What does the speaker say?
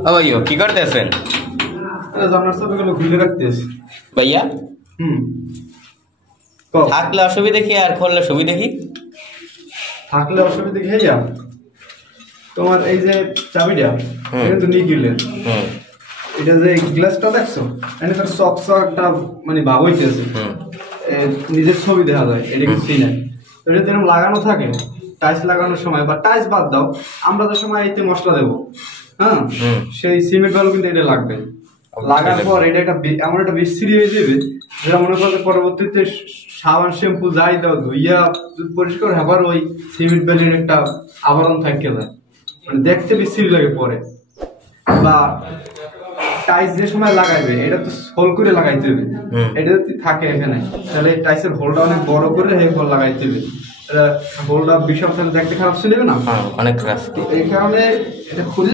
ও ভাইও কি করতেছেন? জানার সবগুলো খুলে রাখতেছি ভাইয়া হুম থাকলে অসুবিধা কি আর খুললে সুবিধা কি? থাকলে অসুবিধা কি হইয়া তোমার এই যে চাবিটা এটা তো নিয়ে গেলেন এটা যে গ্লাসটা দেখছো এখানে তার একটা মানে ভাব হইতেছে নিজের ছবি দেখা যায় এটা কিছু নাই তো এটা যেরকম লাগানো থাকে টাইলস লাগানোর সময় বা টাইলস বাদ দাও আমরা যে সময় এতে মশলা দেবো হ্যাঁ সেই সিমেন্ট বালু কিন্তু এটা লাগবে লাগার পর এটা একটা এমন একটা বিশ্রী হয়ে যাবে যেটা মনে করলে পরবর্তীতে সাবান শ্যাম্পু যাই দাও ধুইয়া পরিষ্কার আবার ওই সিমেন্ট বালির একটা আবরণ থাকে যায় মানে দেখতে বিশ্রী লাগে পরে বা টাইলস যে সময় লাগাইবে এটা তো হোল করে লাগাইতে হবে এটা যদি থাকে এখানে তাহলে টাইলসের হোলটা অনেক বড় করে এই হোল লাগাইতে হবে হোলটা বিশাল দেখতে খারাপ ছিল না অনেক খারাপ এই কারণে এটা খুলে